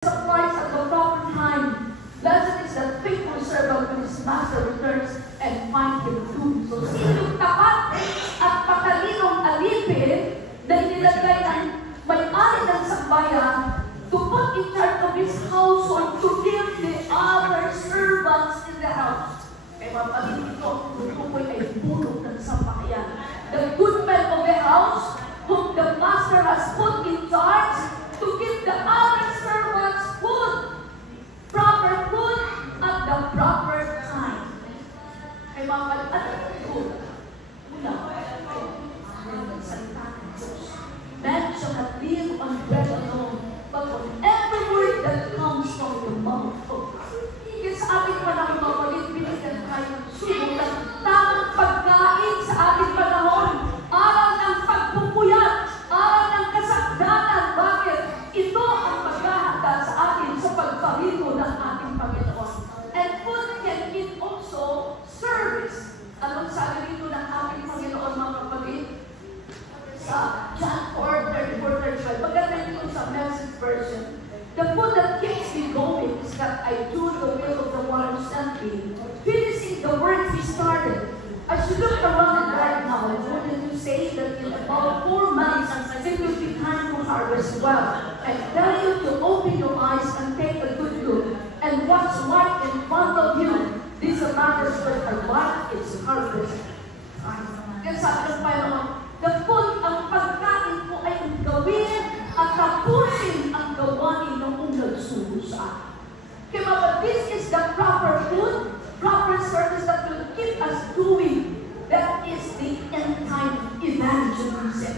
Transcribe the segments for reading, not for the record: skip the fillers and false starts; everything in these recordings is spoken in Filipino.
supplies at the proper time. Blessed is the faithful servant when his master returns and find him doing so. Sino yung tapat at patalinong alipin na inilagay ng may-ari ng sambayan to put in charge of his household to give the other servants in the house? Kaya mapagin ito, tutukoy ay pulong ng sambayan. The good man of the house, whom the master has put in charge, to give the other servants food, proper food at the proper time. Ay mga ano food? Una, ay salita ng Diyos. Man shall not live on bread alone, but on every word that comes from the mouth of God. Kaya sa ating panahon, mapalit, binigyan tayo ng sunog ng tamang pagkain sa ating panahon. Aral ng pagpupuyat, aral ng kasagdanan. Bakit? Ito ang paghahanda sa atin sa pagpahito ng ating Panginoon. And food can give also service. Anong sabi dito ng ating Panginoon, mga kapatid? Sa John 4:34-35. Maganda dito sa Message version. The food that keeps me going is that I do the will of the one who sent me, finishing the work he started. As you look around right now, wouldn't you say that in about 4 months, it will be time to harvest well? I tell you to open your eyes and take a good look, and what's right in front of you. These are matters that are what is harvest. Kaya sabi ng Panginoon, the food, ang pagkain po ay gawin at tapusin ang gawain ng nagsulo sa atin. Kaya mga, this is the proper food, proper service that will keep us doing. That is the end time evangelism.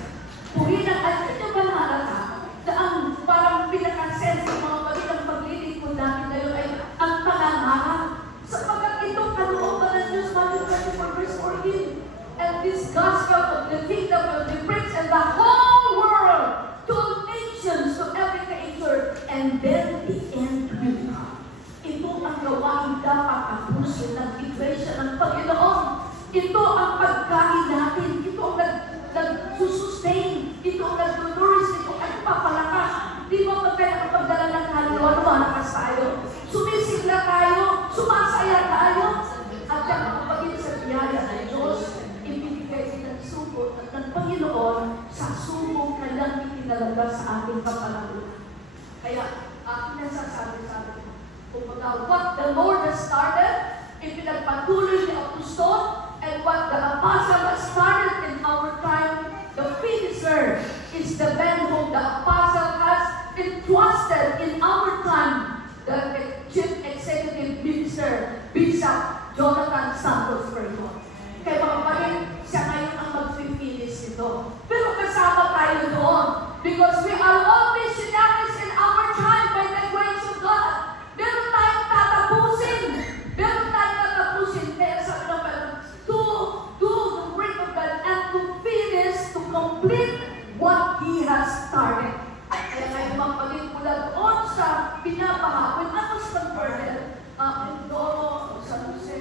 Puri na, at ito ba nahalata na ang parang pinaka-sense ng mga pagkitang paglilingkod natin ngayon ay ang pangangaral. Sapagkat ito kalooban ng Diyos, Matthew 24:14. And this gospel of the kingdom will be preached in the whole world, to all nations, to every creature, and then the end will come. Ito ang gawain dapat tapusin ng iglesia ng Panginoon. Ito ang pagkain natin. Ito ang nagsusustain. Ito ang nagtuturis. Ito ang papalakas. Di ba pag tayo nakapagdala ng kaluluwa, lumalakas tayo? Sumisigla tayo. Sumasaya tayo. At yan ang pagiging sa biyaya ng Diyos, ibibigay din ng sugo at ng Panginoon sa sugo kanyang itinalaga sa ating kapalaluan. Kaya, aking nasasabi sa atin, kumbaga, what the Lord has started, ipinagpatuloy ni Apostol, and what the Apostle has started in our time, the finisher is the man whom the Apostle has entrusted in our time, the Chief Executive Minister, Bishop Jonathan Santos Vernon. Kaya mga kapatid, siya ngayon ang mag-finish nito. Pero kasama tayo doon, because we are all missionaries in our time by the grace of God. Meron tayong tatapusin. Meron tayong tatapusin. Kaya sabi ng Panginoon, to do the work of God and to finish, to complete what He has started. Kaya ngayon magpagin mula doon sa pinapaha. When I was converted, Mindoro, San Jose,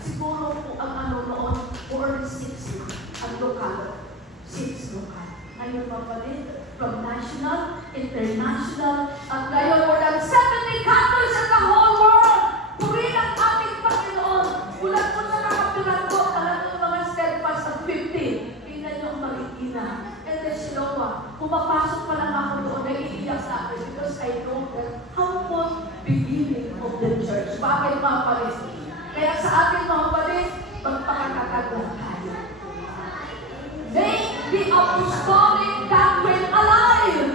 siguro po ang ano noon, 46 ang lokal. 6 lokal. Ngayon magpagin, from national, international, at ngayon more than 70 countries in the whole world. Puri ng ating Panginoon. Ulat po sa nakapirang ko, talagang mga steadfast at 50. Tingnan niyo ang Marikina. And then Siloa. Pumapasok pa lang ako doon, naiiyak sa akin because I know that humble beginning of the church. Bakit mga palis? Kaya sa ating mga palis, magpakakataglan tayo. Make the apostolic doctrine alive.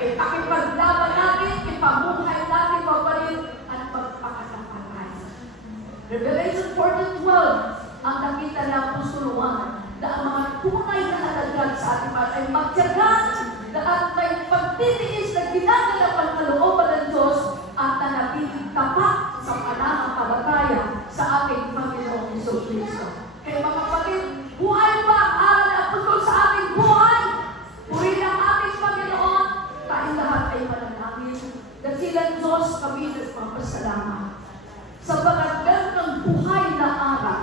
Ipakipaglaban natin, ipamuhay natin, mabalin, at magpakatapan tayo. Revelation 14:12, ang nakita ng Apostol Juan, na ang mga tunay na nalagyan sa ating mga ay magtiyagan, na at may pagtitiis na ginagalang ang kalooban ng Diyos at nanatiling tapat sa pananampalataya sa ating Panginoong Jesucristo. Kaya mga kapatid, buhay pa ang aral na Apostol sa ating buhay. Puri ng ating Panginoon, tayong lahat ay mananangin. Dakilang Diyos, kami nagpapasalamat. Sa pagkagal ng buhay na aral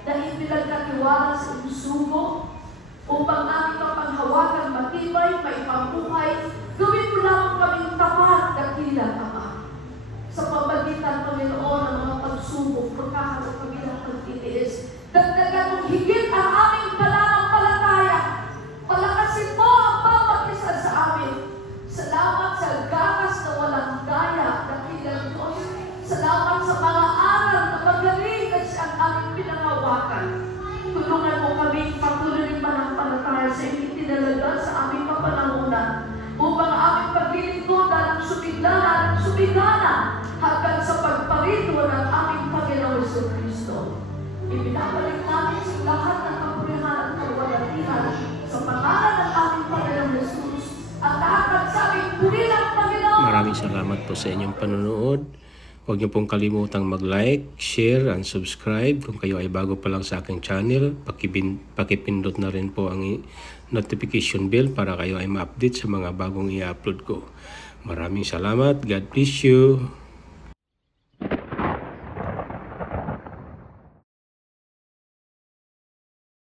na ipinagkatiwala sa iyong sugo, upang aming mapanghawakan matibay, maipabuhay, Gawin mo lamang kaming tapat, dakila, Ama. Sa pamagitan, Panginoon, ng mga pagsubok, pagkakaroon kami ng pagtitiis. Dagdagan mong higit ang aming pananampalataya. Palakasin mo ang bawat isa sa amin. Salamat sa gatas na walang daya, dakilang Diyos. Salamat sa mga aral na magaling na siyang aming pinangawakan. Tulungan mo kami patuloy rin pananampalataya sa iyong itinalaga sa aming kapanahunan upang aming paglilingkuran ng sumigana hanggang sa pagparito ng aming Panginoon Jesucristo. Ibinabalik namin sa lahat ng kapurihan at kawalatihan sa pangalan ng aming Panginoon Jesus at lahat sa aming purilang Panginoon. Maraming salamat po sa inyong panonood. Huwag niyo pong kalimutang mag-like, share, and subscribe. Kung kayo ay bago pa lang sa aking channel, pakipindot na rin po ang notification bell para kayo ay ma-update sa mga bagong i-upload ko. Maraming salamat. God bless you.